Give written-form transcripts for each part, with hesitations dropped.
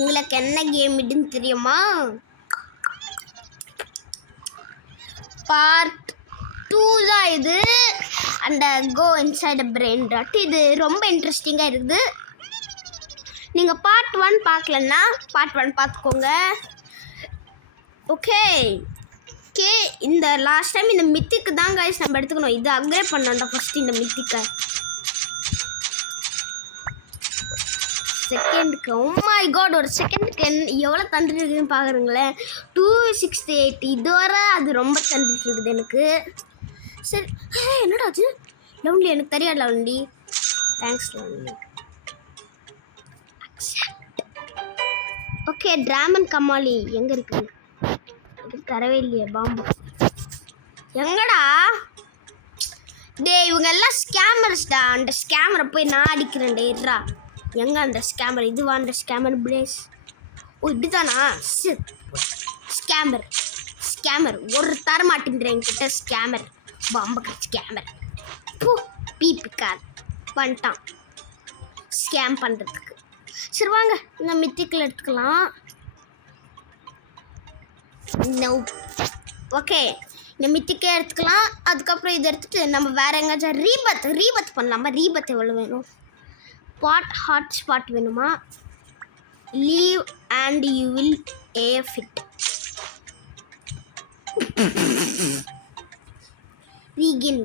உங்களுக்கு என்ன கேம் இதுன்னு தெரியுமா? பார்ட் 2 தான் இது. அந்த கோ இன்சைட் பிரெயின் டாட். இது ரொம்ப இன்ட்ரெஸ்டிங்காக இருக்குது. நீங்கள் பார்ட் 1 பார்க்கலன்னா பார்ட் 1 பார்த்துக்கோங்க. ஓகே இந்த லாஸ்ட் டைம் இந்த மித்திக்கு தான் கைஸ் நம்ம எடுத்துக்கணும். இது அப்கிரேட் பண்ணோம்டா ஃபஸ்ட்டு இந்த மித்திக்கை. செகண்டுக்கு மை காட், ஒரு செகண்டுக்கு எவ்வளோ தந்துட்டு இருக்குதுன்னு பார்க்குறீங்களேன். 268. இதுவரை அது ரொம்ப தந்துட்டு இருக்குது எனக்கு. சரி என்னடா அது லவுண்டி? எனக்கு தெரியாது லவுண்டி. தேங்க்ஸ் லவுண்டி. ஓகே டிராமன் கமாலி எங்கே இருக்குது? தரவே இல்லையே பாம்பு. எங்கடா டே? இவங்க எல்லாம் ஸ்கேமர்ஸ்டா. அந்த ஸ்கேமரை போய் நான் அடிக்கிறேன் டேட்ரா. எங்கே அந்த ஸ்கேமர்? இதுவா அந்த ஸ்கேமர் பிளேஸ்? ஓ இப்படிதானா? ஸ்கேமர் ஒரு தர மாட்டேங்கிறேன் என்கிட்ட. ஸ்கேமர் பாம்பு ஸ்கேமர் பீப்பிக்கார் வந்துட்டான் ஸ்கேம் பண்ணுறதுக்கு. சரி வாங்க இந்த மித்திக்கில் எடுத்துக்கலாம். ஓகே இந்த மித்திக்கே எடுத்துக்கலாம். அதுக்கப்புறம் இதை எடுத்துகிட்டு நம்ம வேறு எங்கேயாச்சும் ரீபத் பண்ணலாமா? ரீபத் எவ்வளோ வேணும்? ஹாட் ஸ்பாட் வேணுமா? Leave and you will have it. வீகின்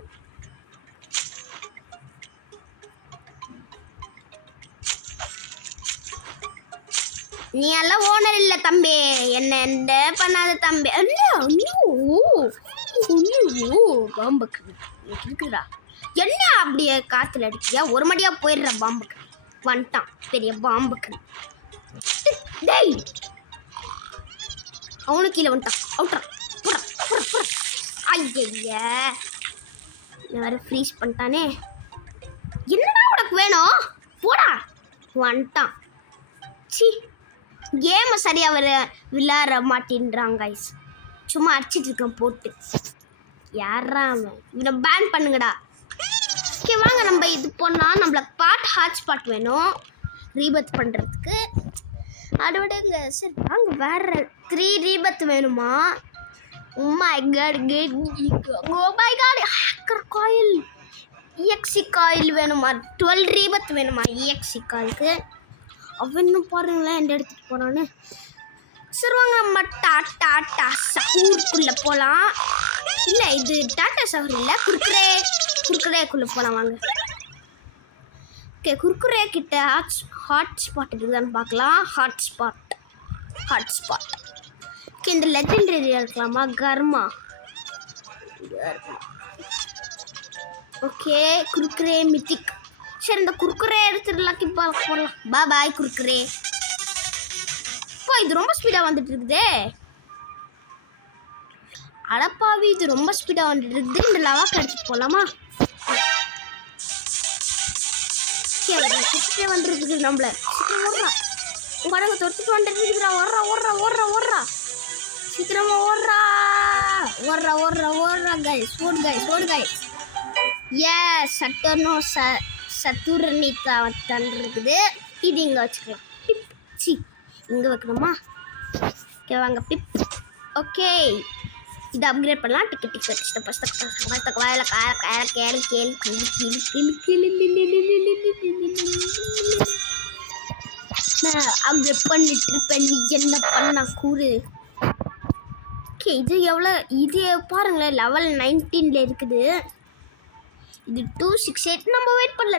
நீ எல்லாம் ஓனர் இல்லை தம்பி. என்ன பண்ணாத தம்பி. பாம்புக்கு இருக்குடா. என்ன அப்படியே காற்றுல அடிக்கியா? ஒரு மடியாக போயிடுற பாம்புக்கு. வந்துட்டான் பெரிய பாம்புக்கு. டேய் அவனு கீழே வந்துட்டான். அவுட்ரா ஐயா வேறு ஃப்ரீஸ் பண்ணிட்டானே. என்னடா உனக்கு வேணும்? போடா. வந்துட்டான். சி கேமை சரியாக விளையாட மாட்டேன்றாங்க கைஸ். சும்மா அடிச்சிட்டு இருக்கேன் போட்டு. யாரா அவன்? இவனை பேன் பண்ணுங்கடா. ஓகே வாங்க நம்ம இது போனால் நம்மளுக்கு ஹாட் ஸ்பாட் வேணும் ரீபத் பண்ணுறதுக்கு. அதை விடுங்க. சரி வாங்க வேறு 3 ரீபத் வேணுமா? Oh my god hacker coil EXE coil வேணுமா? 12 ரீபத் வேணுமா EXE காயிலுக்கு? அவனும் பாருங்களேன் எந்த எடுத்துகிட்டு போகிறான்னு. சரி வாங்க நம்ம டாட்டா சஹூருக்குள்ளே போகலாம். இல்லை இது டாட்டா சஹூர் இல்லை, குர்குரேக்குள்ளே போகலாம் வாங்க. ஓகே குர்குரே கிட்ட ஹாட் ஸ்பாட் இருக்குதான்னு பார்க்கலாம். ஹாட் ஸ்பாட் ஓகே இந்த லெஜெண்டரி இருக்கலாமா? கர்மா. Okay Kurkure mythic. சரி இந்த குர்குரே எடுத்துடலாக்கி போடலாம். பாய் குர்குரே. இது ரொம்ப ஸ்பீடாக வந்துட்டு இருக்குதே. அடப்பாவி இது ரொம்ப ஸ்பீடாக வந்துட்டு இருக்குது. இந்த லவா கடிச்சிட்டு போகலாமா? வந்துருக்கு நம்மள. ஓடுறா உங்க தொட்டுட்டு வந்துருக்குறா. ஓடுறா சீக்கிரமா ஓடுறா கைஸ். ஓடு கைஸ். சட்டர்னோ சத்துரனிதா இருக்குது. இது இங்கே வச்சுக்கலாம். சி இங்கே வைக்கணுமா? ஓகே வாங்க பிப். ஓகே இதை அப்கிரேட் பண்ணலாம். டிக்கெட் வாயில கேளு நான் அப்கிரேட் பண்ணிட்டு இருப்பேன். நீ என்ன பண்ண கூறு? ஓகே இது எவ்வளோ? இது பாருங்களேன் லெவல் 19 இருக்குது. இது 268. நம்ம வெயிட் பண்ணல.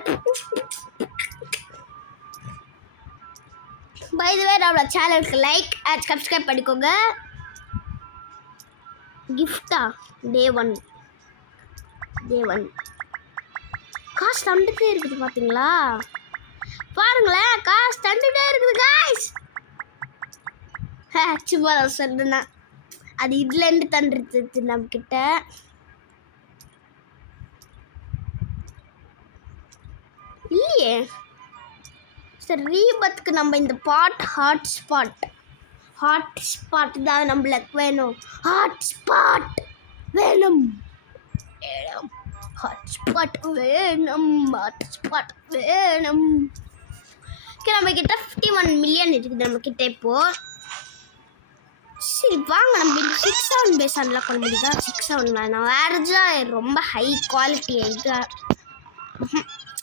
பை தி வே நம்மளோட சேனலுக்கு லைக் அண்ட் சப்ஸ்கிரைப் பண்ணிக்கோங்க. கிஃப்டா டே 1 காசு தந்துட்டே இருக்குது பார்த்தீங்களா? பாருங்களேன் காசு தந்துட்டே இருக்குது காய்ஸ். சும்மா சொன்னா அது இதுலேருந்து தந்துருச்சு நம்மக்கிட்ட. இல்லையே சரி ரீபத்துக்கு நம்ம இந்த ஹாட் ஸ்பாட் தான் நம்மளுக்கு வேணும். ஹாட் ஸ்பாட் வேணும். ஓகே நம்ம கிட்ட 51 மில்லியன் இருக்குது நம்ம கிட்ட இப்போ. சரி வாங்க நம்ம 6-7 பேஸ் அன்லாக் பண்ண முடியுதா? 6-7 வேணாம், வேறு ரொம்ப ஹை குவாலிட்டி இது.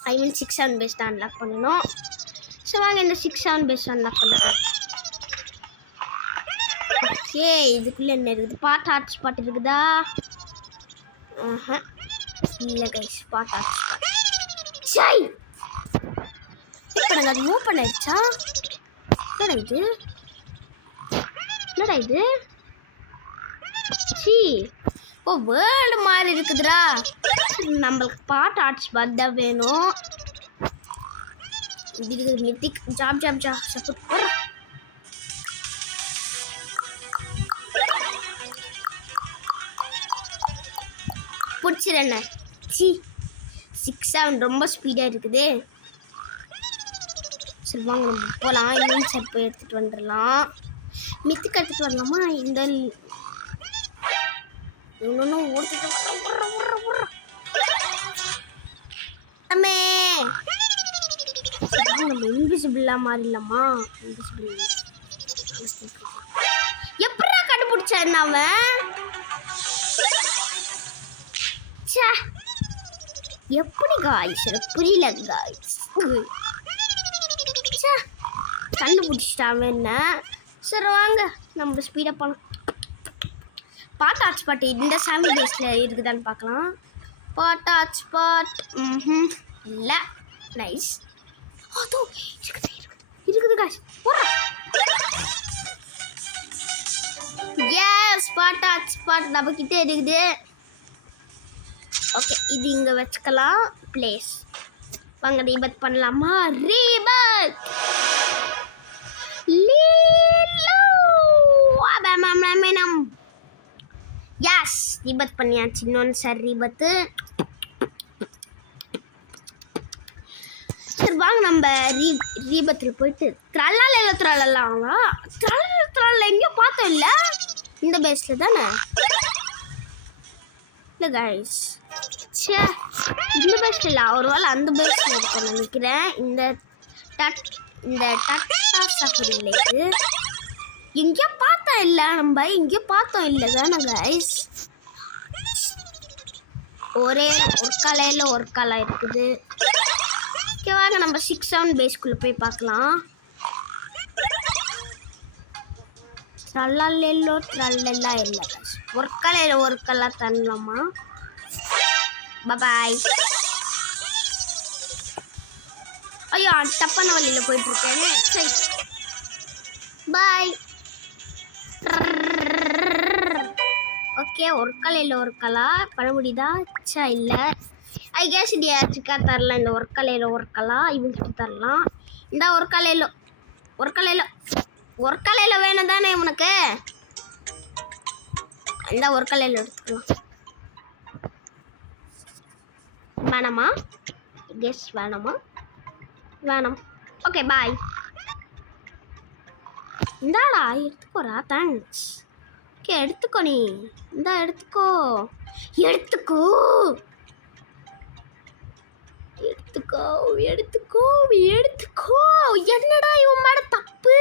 ஐ மீன் 6-7 பேஸ் தான் அன்லாக் பண்ணணும். ஸோ வாங்க இந்த 6-7 பேஸ் அன்லாக் பண்ணுறோம். ஓகே இதுக்குள்ளே என்ன இருக்குது? பாட் ஹாட் ஸ்பாட் இருக்குதா? இல்லை கைஸ், பாட் ஹாட் ஸ்பாட். சை இப்போ நாங்கள் அது ஓப்பன் ஆயிடுச்சா? என்னடா இது? சி ஓ வேர்ல்டு மாதிரி இருக்குதுடா. நம்மளுக்கு பாட் ஹாட் ஸ்பாட் தான் வேணும். இது மித்திக் ஜாப் சப்போர்ட். பிடிச்சிடண்ணே. சி 6-7 ரொம்ப ஸ்பீடாக இருக்குது. சரி வாங்க நம்ம போகலாம். இன்னும் சரி போய் எடுத்துகிட்டு வந்துடலாம். மித்துக்கு எடுத்துகிட்டு வரலாமா? இந்த இன்னொன்று ஓடுத்துட்டு அம்மே நம்ம இன்விசிபிளாக மாறிடலாமா? இன்விசிபிள் எப்படா கண்டுபிடிச்சான் அவன்? எப்படி காய்ஸ் புரியல காய்ஸ். கண்டுபிடிச்சிட்டான் என்ன. சரி வாங்க நம்ம ஸ்பீடாக போகலாம். பாட் ஹாட் ஸ்பாட் இந்த சாமி பேஸில் இருக்குதான்னு பார்க்கலாம். பாட் ஹாட் ஸ்பாட் இல்லை. நைஸ். அதோ இருக்குது காய்ஸ். எஸ் பாட் ஹாட் ஸ்பாட் நம்மக்கிட்ட இருக்குது. ஓகே இது இங்கே வச்சுக்கலாம். பிளேஸ் வாங்க ரீபத் பண்ணலாமா? ரீபத் எஸ் ரீபத் பண்ணியாச்சு. இன்னொன்று சார் ரீபத்து. சரி வாங்க நம்ம ரீபத்தில் போயிட்டு த்ரல்லாம் எங்கேயோ பார்த்தோம் இல்லை? இந்த பேஸில் தானே? இல்லை கைஸ் சே இந்த பேஸில் இல்லை, ஒரு வேளை அந்த பேஸில் இருக்கேன் நினைக்கிறேன். இந்த டட்டா சஃபரி இது எங்கேயோ பார்த்தா இல்லை? நம்ம எங்கேயோ பார்த்தோம் இல்லை தானே கைஸ்? ஒரே ஒரு கலை இருக்குது. ஓகேவாங்க நம்ம 6-7 பேஸ்க்குள்ளே போய் பார்க்கலாம். ட்ரல்லா இல்லை ஒரு கலை தரலாமா? பாய். ஐயோ தப்பான வழியில் போயிட்டுருக்கேன்னு. சரி பாய். ஓகே ஒரு கலை பண்ண முடியுதா? இல்லை ஐ கேஸ் இது யாச்சுக்கா தரலாம். இந்த ஒரு கலை இவங்கிட்ட தரலாம். இந்த ஒரு கலையில் வேணும் தானே உனக்கு? இந்த ஒரு கலையில் எடுத்துக்கலாம். வேணாமா? கெஸ் வேணாமா? வேணாம். Okay bye. இந்தாடா எடுத்துக்கோடா. தேங்க்ஸ். ஓகே எடுத்துக்கோ. நீ இந்தா எடுத்துக்கோ. என்னடா இவன் மேல தப்பு?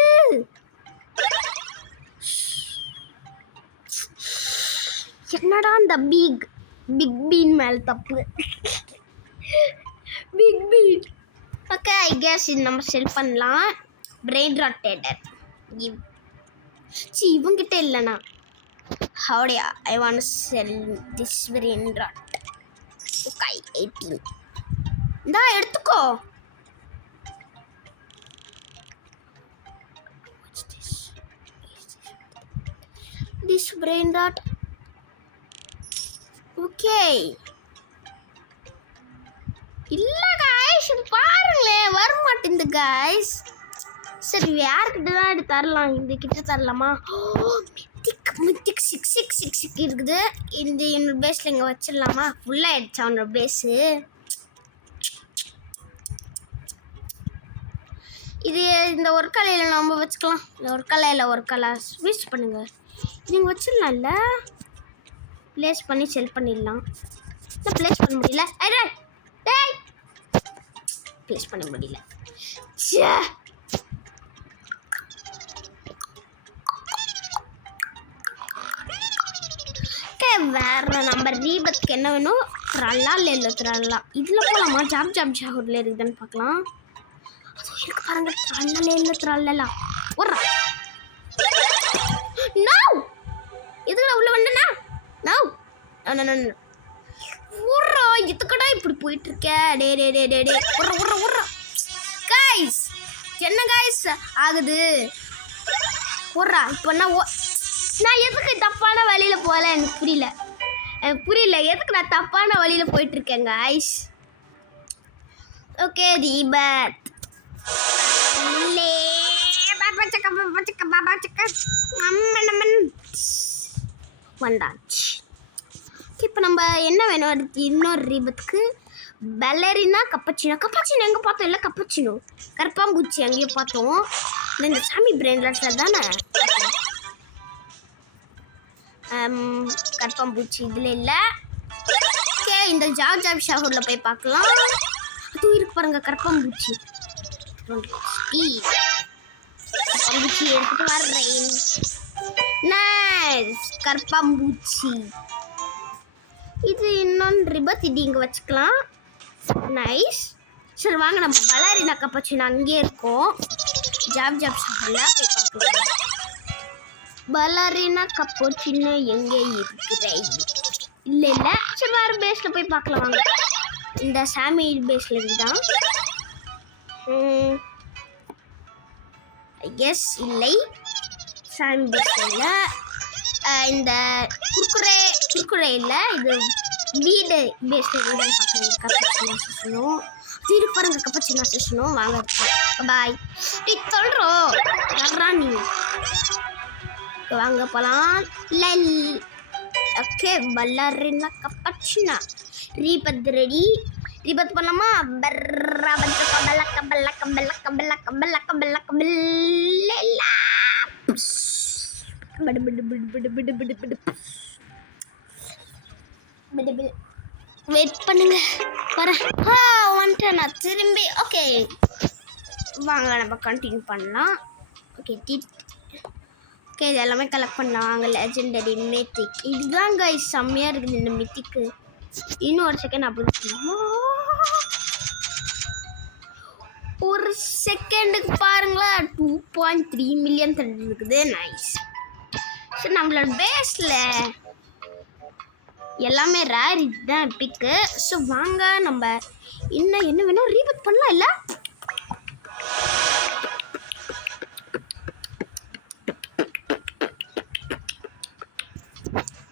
என்னடா இந்த பிக் பீன் மேல தப்பு? Big bean. Okay I guess இது நம்ம செல் பண்ணலாம். பிரெயின் ராட்டேட்டர் இவங்கிட்ட இல்லைண்ணா. ஹவுடியா I want sell this brain rot. Okay 18 இந்தா எடுத்துக்கோ. This brain rot. ஓகே இல்லை காய்ஸ் பாருங்களேன் வர மாட்டேங்குது காய்ஸ். சரி யார்கிட்ட தான் இது தரலாம்? இந்த கிட்ட தரலாமா? மித்திக் 666 இருக்குது. இந்த என்னோட பேஸில் இங்கே வச்சிடலாமா? ஃபுல்லாகிடுச்சா அவனோட பேஸு? இது இந்த ஒரு கலையில் நம்ம வச்சுக்கலாம். இந்த ஒரு கலை ஸ்விட்ச் பண்ணுங்க. நீங்கள் வச்சிடலாம்ல? ப்ளேஸ் பண்ணி செல் பண்ணிடலாம். ப்ளேஸ் பண்ண முடியல. ப்ளேஸ் பண்ண முடியல. வேற நம்ம ரீபத்துக்கு என்ன வேணும்? ட்ரல்லா இல்லை ட்ரல்லா. இதில் போகலாமா? ஜாப் ஷாகூரில் இருக்குதுன்னு பார்க்கலாம். அதுவும் இருக்கு பாருங்க. ட்ரல்லா இல்லை ட்ரல்லா ஒரு நோ. எதுக்குடா உள்ள வந்தனா? நோ ஊர்றா. இதுக்கடா இப்படி போயிட்டு இருக்க? டே டே டே டே டே உர்ற கைஸ். என்ன கைஸ் ஆகுது? ஊர்றா. இப்போ நான் எதுக்கு தப்பான வழியில் போகல? எனக்கு புரியல எதுக்கு நான் தப்பான வழியில் போயிட்டு இருக்கேன் கைஸ். ஓகே ரீபத் வந்தாச்சு. இப்போ நம்ம என்ன வேணும்? அதுக்கு இன்னொரு ரீபத்துக்கு பெல்லரினா கப்பச்சினோ எங்கே பார்த்தோம்? இல்லை கப்பச்சினோ கரப்பாம்பூச்சி அங்கேயே பார்த்தோம். இந்த சாமி பிரெயின்லெட்டில் தானே கரப்பாம்பூச்சி இதில் இல்லை. ஓகே இந்த ஜாப் ஷாகூரில் போய் பார்க்கலாம். அதுவும் இருக்கு பாருங்க கரப்பாம்பூச்சி. கரப்பாம்பூச்சி எடுத்துட்டு வர்றேன். நைஸ் கரப்பாம்பூச்சி. இது இன்னொன்று ரிபத். இது இங்கே வச்சுக்கலாம். நைஸ். சரி வாங்க நம்ம பலாரினா கப்பச்சினா அங்கேயே இருக்கோம். ஜாப் ஷாகூரில் போய் பார்க்கலாம். பலாரினா கப்பச்சினோ எங்கே இருக்கிறேன்? இல்லை சரி வேறு பேஸில் போய் பார்க்கலாம் வாங்க. இந்த சாமி பேஸில் இதுதான். எஸ் இல்லை சாமி பேஸில் இல்லை. இந்த குர்குரே இல்லை. இது வீடு பேஸில் இருக்குதுன்னு பார்க்குறேன். கப்பச்சினா செஷனும் தீரு பாருங்க. கப்பச்சினா செஷனும் வாங்க. பாய் சொல்கிறோம் வர்றா நீ வாங்க போகலாம். Okay பல்லாரினா கப்பச்சினா ரீபத் ready. ரீபத் பண்ணலாமா? வெயிட் பண்ணுங்க வரேன். வந்துட்டேன் நான் திரும்பி. ஓகே வாங்க நம்ம கண்டினியூ பண்ணலாம். ஓகே ஓகே இது எல்லாமே கலெக்ட் பண்ணலாம் வாங்க. லெஜெண்டரி மித்திக் இதுதான் கைஸ் செம்மையாக இருக்குது இந்த மித்திக்கு. இன்னும் ஒரு செகண்ட் அப்படி ஒரு செகண்டுக்கு பாருங்களேன் 2.3 மில்லியன் தண்ணி இருக்குது. நைஸ். சரி நம்மளோட பேஸில் எல்லாமே ரேர் இதுதான் எபிக்கு. ஸோ வாங்க நம்ம என்ன வேணும் ரீபத் பண்ணலாம். இல்லை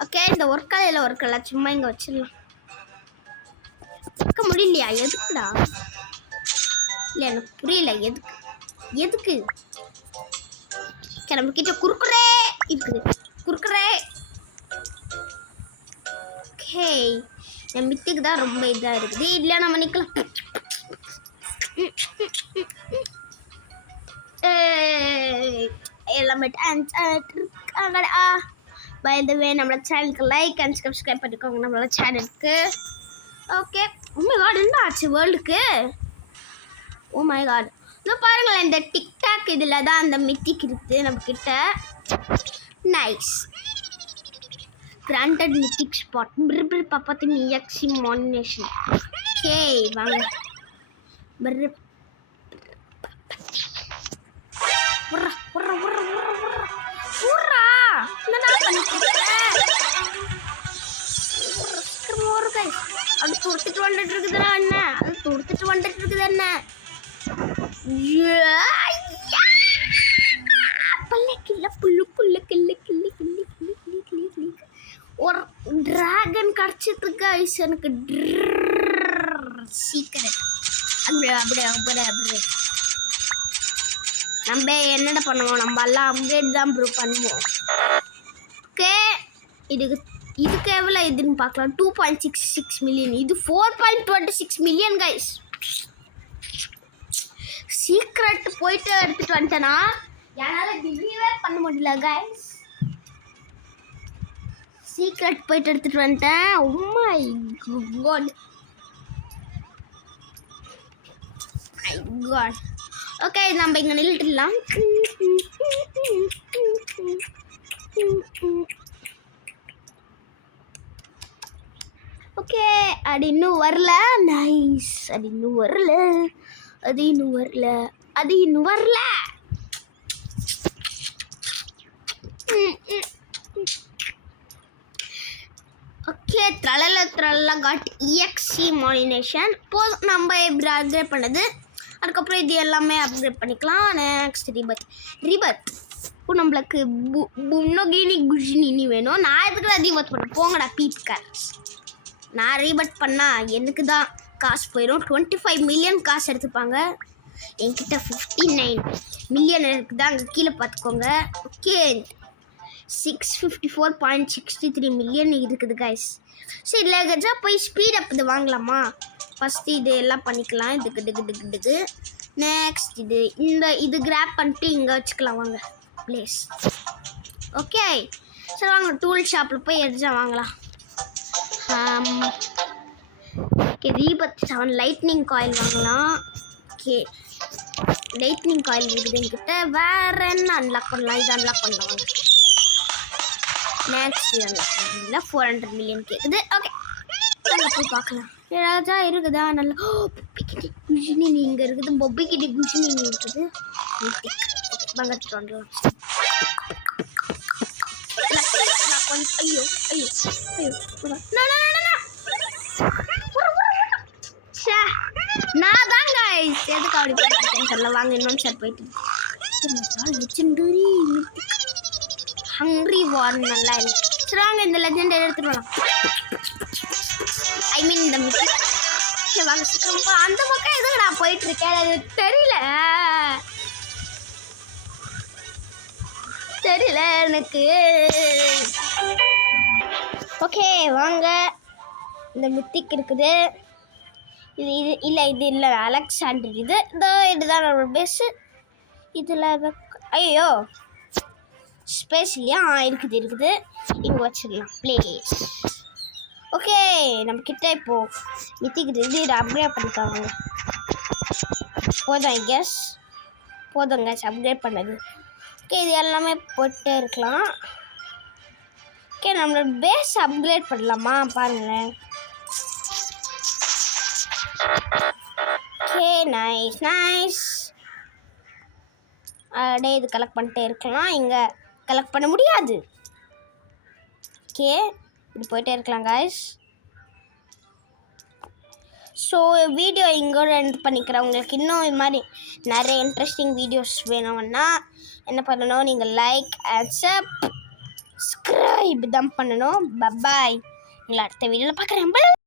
ஓகே இந்த ஒர்க்காலையில் சும்மா இங்கே வச்சிடலாம். வைக்க முடியலையா? எதுக்குடா? இல்லை எனக்கு புரியல எதுக்கு நம்ம கிட்ட குறுக்குறே இருக்குது. குறுக்குறே ஓகே என் மித்திக்கு தான் ரொம்ப இதாக இருக்குது. இல்லை நம்ம நிற்கலாம். எல்லாமே இருக்காங்கடா. பை த வே நம்மளோட சேனலுக்கு லைக் அண்ட் சப்ஸ்கிரைப் பண்ணிக்கோங்க நம்மளோட சேனலுக்கு. ஓகே ஓ மை காட் என்ன ஆச்சு வேர்ல்டுக்கு? ஓ மை காட் இன்னும் பாருங்களேன் இந்த டிக்டாக் இதில் தான் அந்த மித்திக் இருக்குது நம்மக்கிட்ட. நைஸ் கிராண்டட் மித்திக் ஸ்பாட் பிரிபிள் பாப்பாத்தி மியாக்சி மானினேஷன். ஓகே வாங்க அது துடுத்துட்டு வந்துட்டு இருக்குதுடா என்ன? அது துடுத்துட்டு வந்துட்டு இருக்குது என்ன? ஒரு டிராகன் கடிச்சிட்டு இருக்க எனக்கு சீக்கிரம் அப்படியே நம்ம என்னடா பண்ணுவோம்? நம்ம எல்லாம் அப்டேட் தான் ப்ரூவ் பண்ணுவோம். ஓகே இதுக்கு எவ்வளோ இதுன்னு பார்க்கலாம். 2.66 மில்லியன். இது 4.26 மில்லியன் கைஸ். சீக்ரெட் போயிட்டு எடுத்துட்டு வந்துட்டேன்னா என்னால் பிலீவே பண்ண முடியல கைஸ். சீக்ரெட் போயிட்டு எடுத்துட்டு வந்துட்டேன். Oh my God. ஓகே நம்ம இங்கே நின்றுடலாம். அது இன்னும் வரல. நைஸ். அது இன்னும் வரல. ஓகே, ட்ரலா காட் EXE மாடினேஷன் போதும். நம்ம இப்படி அப்கிரேட் பண்ணது. அதுக்கப்புறம் இது எல்லாமே அப்கிரேட் பண்ணிக்கலாம். Next Rebirth. இப்போ நம்மளுக்கு புன்னோகினி குஜினி வேணும். நான் எதுக்கு ரீபர்த் பண்ண போங்கடா பீப்கர். நான் ரீபர்த் பண்ணால் எனக்கு தான் காசு போயிடும். 25 மில்லியன் காசு எடுத்துப்பாங்க. என்கிட்ட 59 மில்லியன் இருக்குதா, அங்கே கீழே பார்த்துக்கோங்க. ஓகே, 654.63 மில்லியன் இருக்குது கைஸ். சரி, லெகஜாக போய் ஸ்பீட் அப் இது வாங்கலாமா? ஃபஸ்ட்டு இது எல்லாம் பண்ணிக்கலாம். இதுக்கு நெக்ஸ்ட் இது கிராப் பண்ணிட்டு இங்கே வச்சுக்கலாம். வாங்க ப்ளேஸ். ஓகே, சரி வாங்க டூல் ஷாப்பில் போய் எரிஞ்சா வாங்கலாம். ஓகே, ரீபத் 7 லைட்னிங் காயில் வாங்கலாம். ஓகே, லைட்னிங் காயில் இருக்குது என்கிட்ட. வேறு என்ன அன்லாக் பண்ணலாம்? இது அன்லாக் பண்ணுவாங்க. நெக்ஸ்ட் இது அன்லாக் பண்ணல. 400 மில்லியன் கேட்குது. ஓகே, போய் பார்க்கலாம். ஏதாச்சா இருக்குதா? நல்லா பொப்பிக்கிட்டி குஷினி இங்கே இருக்குது. பொப்பிக்கிட்டி குஷினி இங்கே இருக்குது. பங்கத்துட்டு வந்துடலாம். ஐயோ ஐயோ ஐயோ, நான் தான் கைஸ் எதுக்கு அப்படி பண்ணிட்டேன்னு தெரியல. வாங்க இன்னொன்று சார் போயிட்டு லெஜெண்டரி ஹங்க்ரி வார் நல்லா இல்லை. சரி வாங்க இந்த லெஜெண்டரி எடுத்துட்டு வரலாம். ஐ மீன் இந்த மித்திக். சரி வாங்க சீக்கிரம். அந்த பக்கம் எதுக்கு நான் போயிட்டு இருக்கேன் அது தெரியல எனக்கு. ஓகே வாங்க, இந்த மித்திக் இருக்குது. இது இல்லை அலெக்சாண்டர். இதுதான் நம்ம பேஸு. இதில் ஐயோ ஸ்பேஸ் இல்லையா? இருக்குது இங்கே வச்சிடலாம் ப்ளேஸ். ஓகே, நம்மக்கிட்ட இப்போது மித்திக்குது. இது அப்கிரேட் பண்ணிக்காங்க. போதும் கேஸ் அப்கிரேட் பண்ணது. ஓகே, இது எல்லாமே போட்டே இருக்கலாம். ஓகே, நம்மளோட பேஸ் அப்கிரேட் பண்ணலாமா? பாருங்களேன். Okay, nice. அப்படியே இது கலெக்ட் பண்ணிட்டே இருக்கலாம். இங்கே கலெக்ட் பண்ண முடியாது. ஓகே, இப்படி போயிட்டே இருக்கலாம் கைஸ். ஸோ வீடியோ இங்கோட எண்ட் பண்ணிக்கிறேன். உங்களுக்கு இன்னும் இது மாதிரி நிறைய இன்ட்ரெஸ்டிங் வீடியோஸ் வேணும்னா என்ன பண்ணணும்? நீங்கள் லைக் அண்ட் சப்ஸ்கிரைப் தான் பண்ணணும். பபாய். உங்களை அடுத்த வீடியோவில் பார்க்குறேன்.